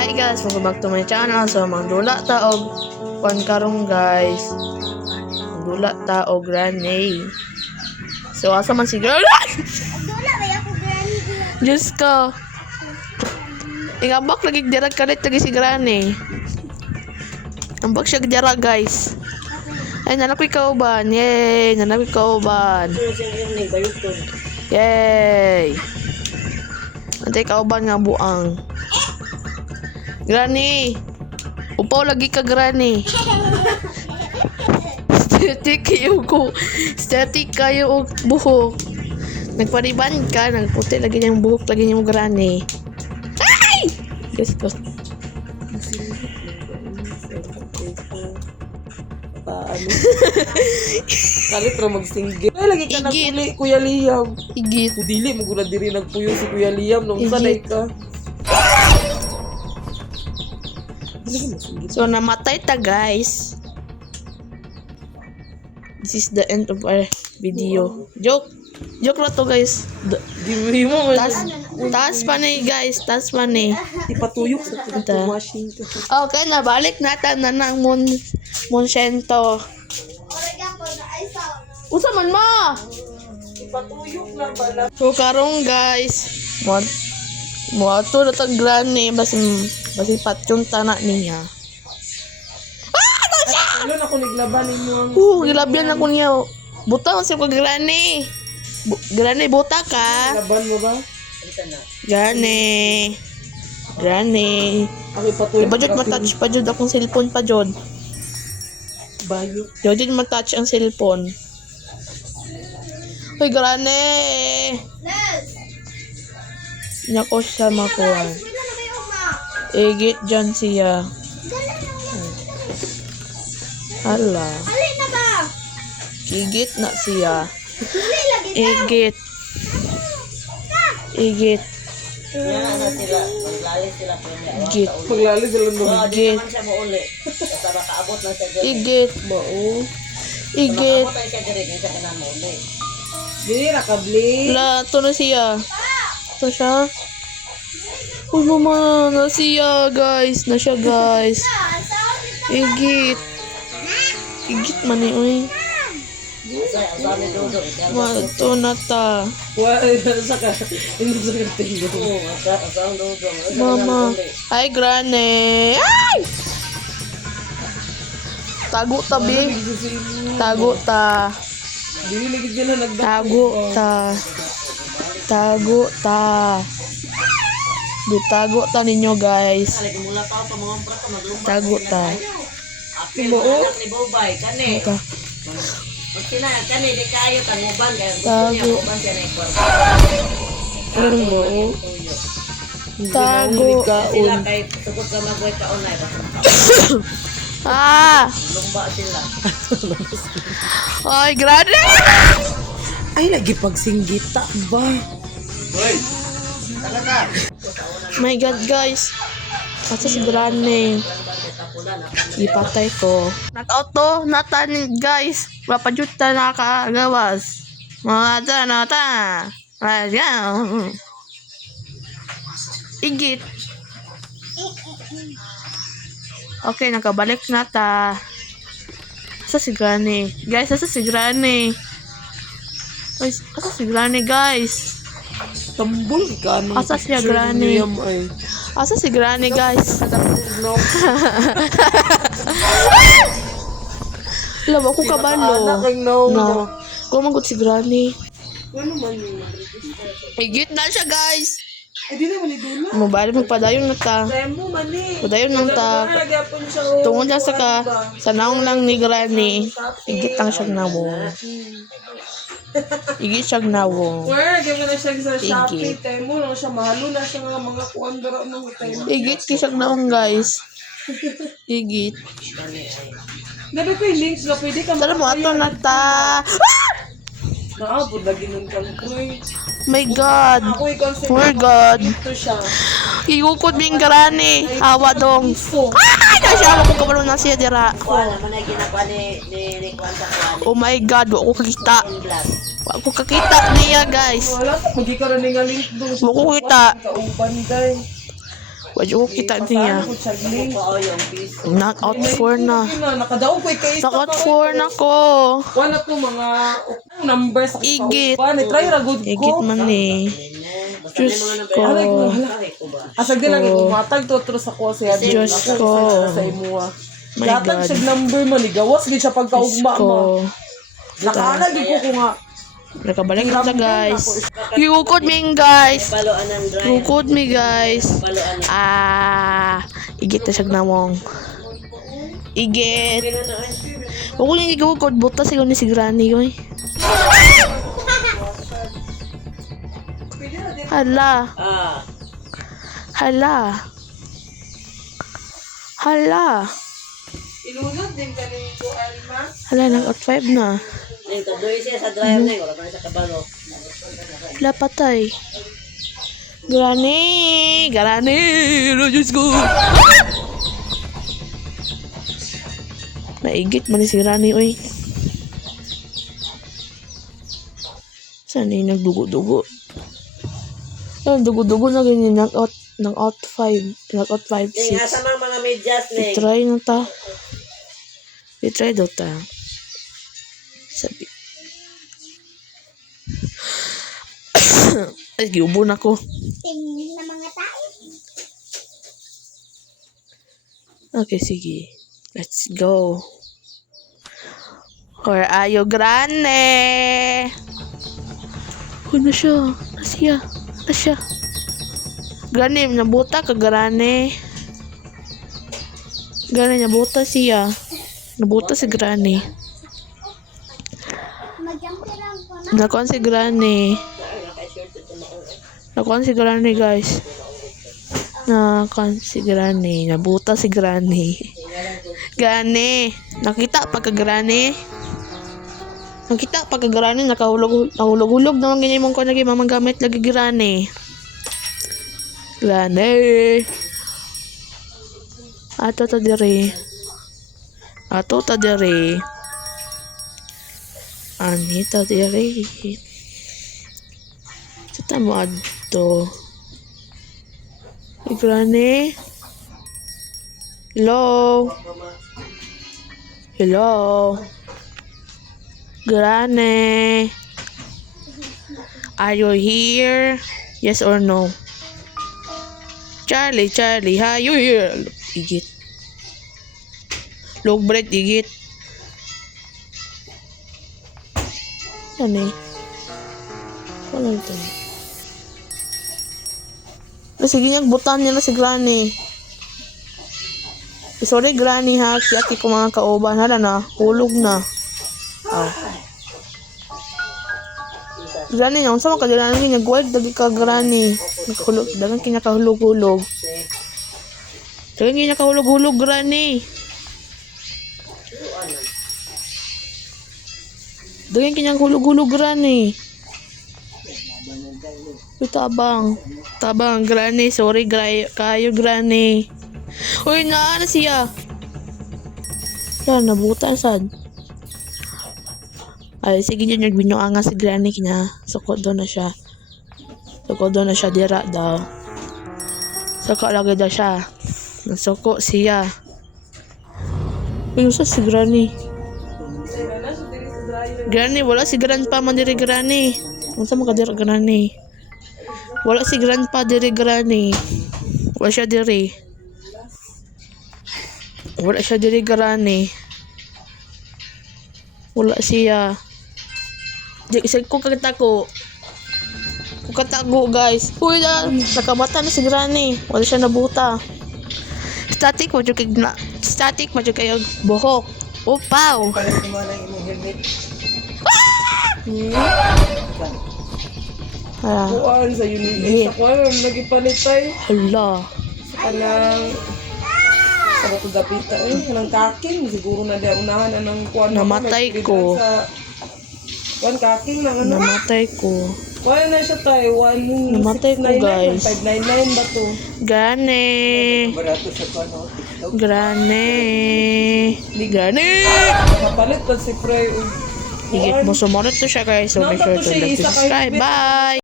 Hi guys, welcome back to my channel. So, magdula ta og kwan karong guys. Magdula ta og granny. So, asa man si girl? Abdullah, may ako granny diya. Diyos ko. Ingabak lagi dirag kalit lagi si granny. Ambak siya dira guys. Ay, nanap ikaw ba? Yay! Nanap ikaw ba? Yay! Antay kauban nga buang. Granny! Upaw lagi ka, Granny. Static kayo og buhok. Nagpariban ka, nagputi lagi niyang buhok, lagi niyang Granny. Ay! Diyos ko. Kalit ra magsinggit. Ay lagi ka Igit. nagpuli Kuya Liam. Igit. Dili mo gud diri nagpuyo si Kuya Liam nung sanay ka. So, namatay ta, guys. This is the end of our video. Joke. Joke lang to, guys. Di mo Taas pa na guys. Taas pa na ipatuyok sa Ito. machine ka. Okay, nabalik natin na ng Monsanto. Usa man ma! Ipatuyok na bala. So, karong guys. Mo ato na tag Granny. Basi patyong tanak niya. Ano na kung naglaban ninyo ang Gilabyan ako niya. Buta ko siya ko Granny. Granny, buta ka. laban mo ba? Granny. Granny. Ako ipatuyok. Iba jud matouch pa jud akong cellphone pa jud. Bayo. Jud matouch ang cellphone. Hoy, Granny. Nako siya makuha. Igit dyan siya. Hala. Alin na ba? Igit na siya. Dili lagi ka. Igit. Igit. Igit. Maglali sila nung Igit. Igit. bao. Igit. Dili ra kabli. La, ito na siya. Ito siya. Oh, mama. Na siya, guys. Na siya, guys. Igit. Igit man eh, uy. Ma, ito na ta. Wa sa ka. Hindi sa katingo. Mama. Ay, Granny. Ay! Tago ta, be. Tago ta. Dili lagi sila nagdako. Tago ta. Tago ta. Tago ta ninyo, guys. Tago ta. Timoo. Ta. Tago. Ano mo? Tago. Ah! Ay, Granny! Ay lagi pagsinggita ba? My God, guys. Asa si Granny? Ipatay ko. Nag-auto natan, guys. Wapadyut ta nakagawas. Mga ta, nata. Ayan. Igit. Okay, nakabalik na ta. Asa si Granny? Guys, asa si Granny? Ay, asa si Granny, guys? Tambol ka nung Asa siya, picture Granny? niya, ay. Asa si Granny, guys? No. Alam ako kabalo. Anak ang no. No. Kumagot si Granny. Ano man yun? Higit na siya, guys. Ay di naman idula. Mobile mo padayon na ta. Demo man eh. Padayon nang ta. Nagyapon siya o. Tungod lang sa ka. Sa naong lang ni Granny. Higit lang siya nawong. Higit siya nawong. Where, gawin na siya sa Shopee. Igit. Temo lang siya. Mahalo na siya nga mga kuandara ng temo. Higit siya nawong, guys. Higit. Gabi ko yung links na pwede ka Tara mo, ato na ta. Naabot lagi nun ka. Uy, My God. ako i-consider. Oh my God. Ito siya. Iukod ming Granny. Hawa dong. Ay! Nasyawa ko kabalo na siya dira. Oh my God. Wako kakita. Wako kakita niya, guys. Wala, magigkaroon nga link doon. Wako kita. Kauban, day. Wadyo ko kita niya. Pasano ko sagling. Knockout 4 na. Nakadaog ko kay Knockout 4 na ko. Wala po mga number sa Igit. kauban. Try ra good Igit ko. man eh. Diyos ko. Asag din lagi kumatag to sa ko siya. Diyos ko. Sa imuha. My Gatag God. siya number man ni gawas gid siya Diyos pagkaugma ko. mo. Nakaanag ko ko nga. Nakabalik na siya guys. Yukod me guys. Yukod me guys. Igit na siya namong. Igit. Huwag ko yung igukod. Buta siya ni si Granny yun. Hala. Hala. Hala. Ilunod din kaning kuan ma. Hala, nag-out 5 na. Kadoy siya sa drive na wala pa na sa kabalo. Hala, patay. Granny. Granny. Diyos ko. Naigit man ni si Granny, oy. Saan yung nagdugo-dugo? Ayun, dugo-dugo na ganyan. Nag-out 5. Nag-out 5, Ning 6. asa mang mga medyas ning. I-try na ta. I-try daw ta. Sabi. Ay, giubo na ko. Tingin na mga tao. Okay, sige. Let's go. Where are you, Grande? Ano siya? Nasya. Nasya. Grande, nabuta ka, Grande. Grande, nabuta siya. Nabuta si Grande. Mag-jump lang ko na. Nakuan si Grande. Nakuan si Grande, guys. Nakuan si Grande. Nabuta si Grande. Grande. Nakita pa ka, Grande. Nakita pa ka, Grande. Nahulog-hulog naman ganyan mong ko lagi mamagamit lagi, Grande. Grande. Ato ta dire. Ato ta dire. Anita dire. Kita mo adto. Grande. Hello. Hello. Grande. Are you here? Yes or no? Charlie, are you here? Igit. Log bread, igit. Yan eh. Wala ito. Sige niyang butan niya na si Granny. Sorry Granny ha. Kiyaki ko mga kauban. Hala na. Hulog na. Oh. Granny na. Unsa man ka Granny. Nag-wild dagi ka Granny. Dagang kinakahulog-hulog. Dagang kinakahulog-hulog Granny. Dagang kinakahulog-hulog Granny. Tabang. Tabang, Granny. Sorry, kayo, Granny. Uy, na siya. Yan, nabutan, sad. Ay, sige dyan, nagbinuangan si Granny kina. Sukod doon na siya. Sukod doon na siya, dira daw. Saka lagi daw siya. Nasuko siya. Uy, usa si Granny. Granny, wala si Grandpa man diri, Granny. Unsa man ka diri, Granny? Wala si Grandpa diri, Granny. Wala siya diri. Wala siya diri, Granny. Wala siya. Isag ko kakatago. Kukatago, guys. Uy, nakamata na si Granny. Wala siya nabuta. Static mo dyan kayo buhok. Upaw. Ah! Kuan sa unit. Sa kuan lagi palitay. Hala. Kanang sa bato dapita kanang kaking siguro na dia unahan anang kuan Namatay ko. Kuan kaking na ano. Namatay ko. Kuan na siya tayo 1 Namatay ko, guys. 599 ba to? Gane. Gane. Kapalit pa si Frey. Higit mo sumunod to siya guys. So make sure to like, subscribe. Bye!